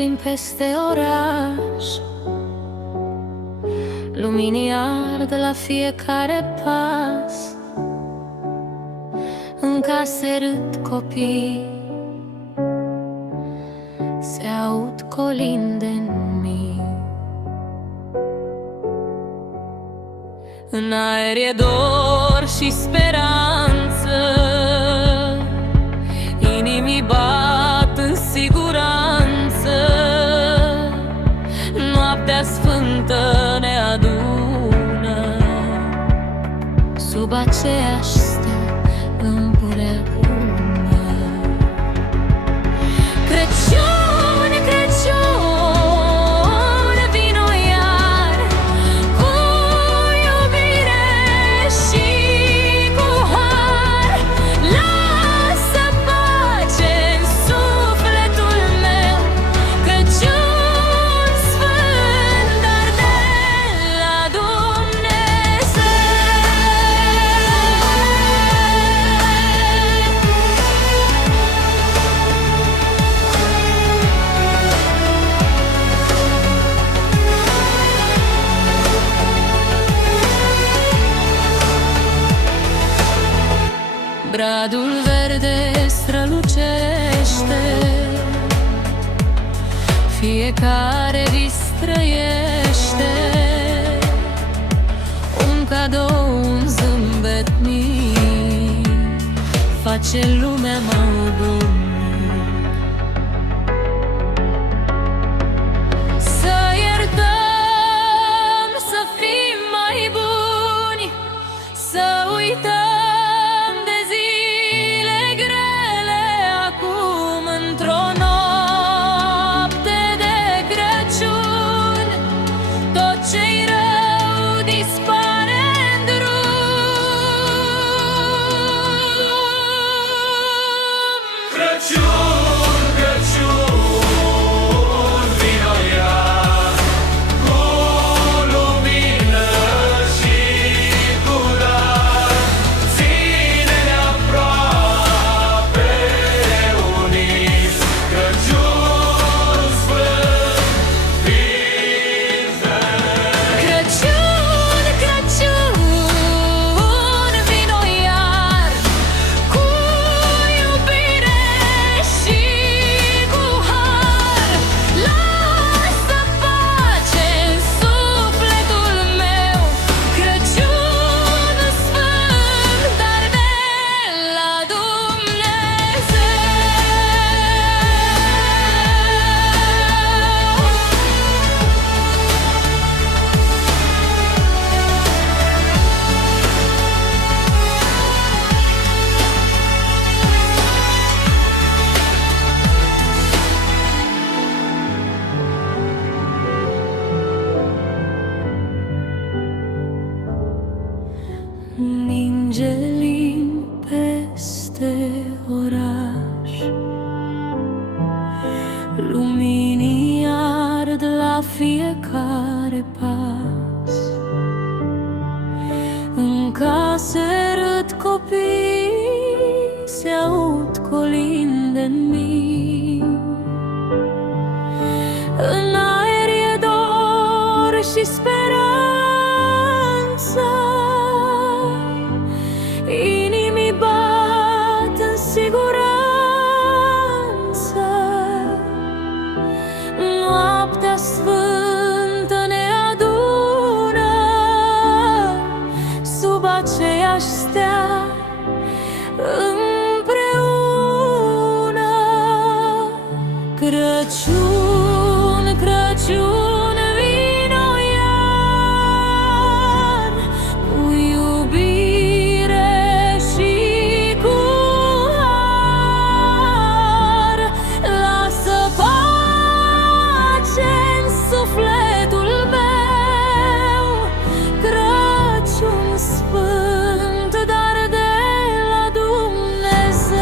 lin peste oraș. Lumini ard la fiecare pas. În case râd copii, se aud colinde în mii. În aer e dor și speranță, inimii bat în siguranță. Noaptea sfântă ne adună sub aceeași stea împreună. Crăciun, Crăciun, vino iar cu iubire și cu har. Lasă pace în sufletul meu, Crăciun sfânt, dar de la Dumnezeu. Bradul verde strălucește, fiecare vis trăiește. Un cadou, un zâmbet mic face lumea mai bună. Să iertăm, să fim mai buni, să uităm de zile grele acum. Într-o noapte de Crăciun, tot ce-i rău dispare în drum. Crăciun, Crăciun, vino iar cu lumină și cu dar. Ține-ne aproape uniți, Crăciun sfânt, vin. Crăciun, Crăciun, vino iar cu iubire și cu har. Lasă pace în sufletul meu, Crăciun sfânt, dar de la Dumnezeu. Ninge lin peste oraș, luminii ard la fiecare pas. În case râd copii, se aud colinde în mii. În aer e dor și speranță, inimii bat în siguranță. Noaptea sfântă ne adună sub aceeași stea împreună. Crăciun, Crăciun, vino iar cu iubire și cu har. Lasă pace în sufletul meu, Crăciun sfânt, dar de la Dumnezeu.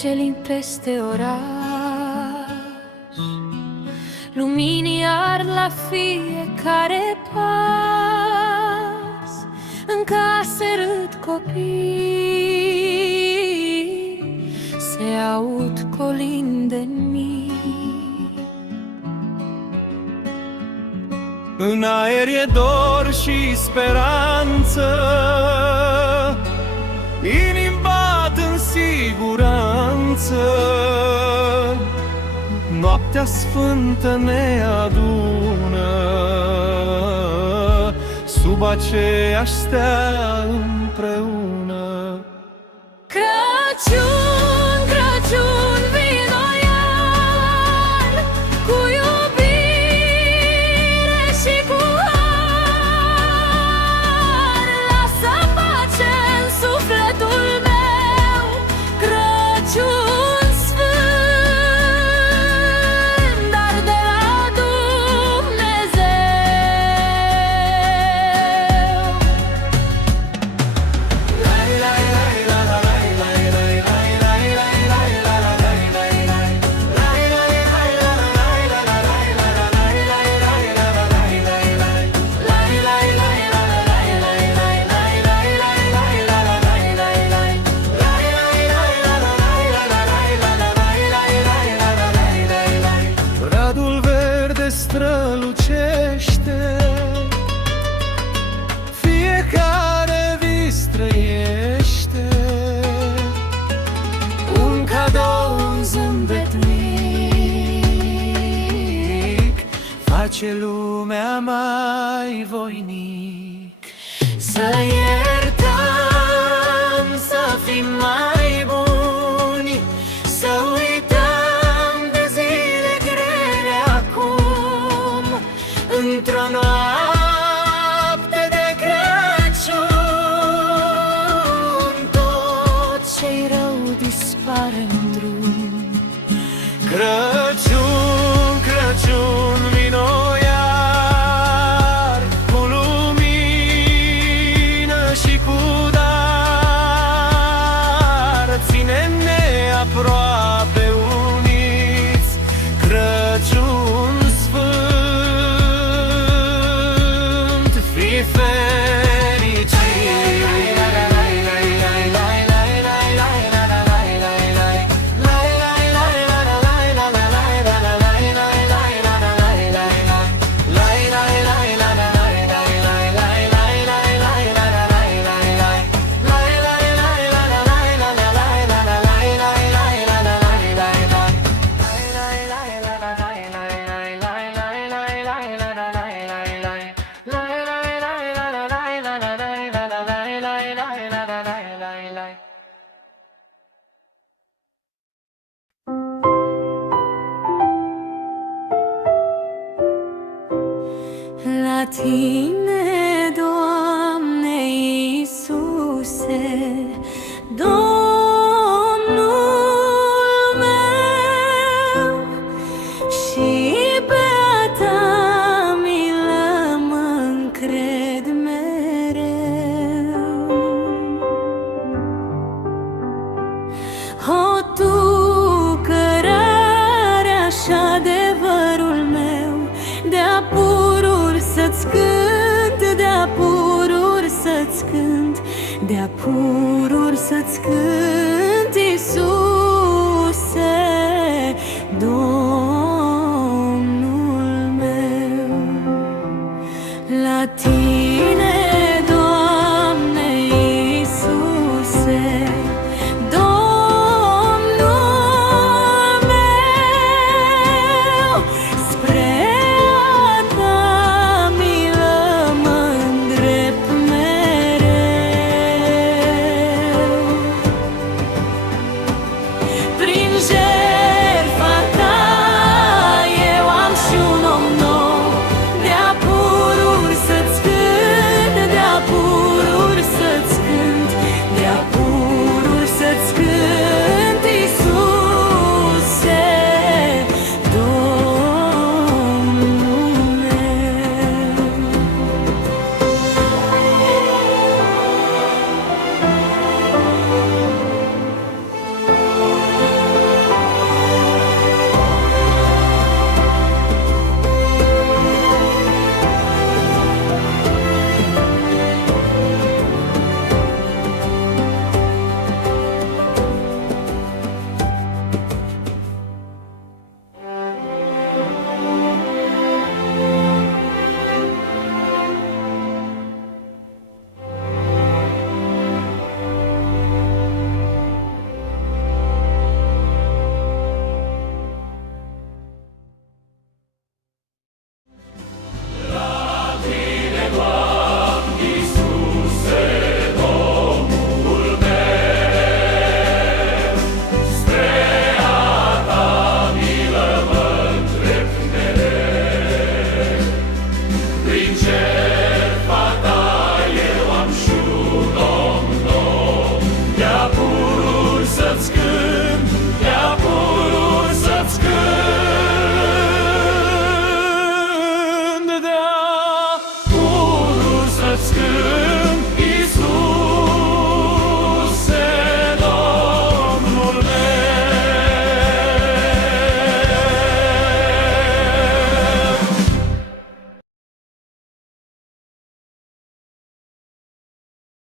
îngelii peste oraș, lumini ard la fiecare pas. În case râd copii, se aud colinde mii. În aer e dor și speranță, inimi bat în siguranță. Noaptea sfântă ne adună sub aceeași stea împreună. Crăciun, Crăciun, vino iar, cu iubire și cu har. Lasă pace în sufletul meu, Crăciun sfânt, dar de la Dumnezeu. Radul verde strălucește, fiecare vis trăiește. Un cadou, un zâmbet mic, face lumea mai voinic. Să iertăm, să fim mai buni, să uităm de zile grele acum. Într-o noapte de Crăciun, tot ce-i rău dispare în drum. Crăciun, Crăciun, vino iar, cu lumină și cu dar. Ține-ne aproape uniți, Crăciun sfânt, fii fericit. La tine, Doamne Iisuse, Domnul meu, și pe a ta milă mă-ncred mereu. O, Tu cărarea și adevărul meu, de-a pururi să-ți cânt, de-a pururi să-ți cânt, de-a pururi să-ți cânt.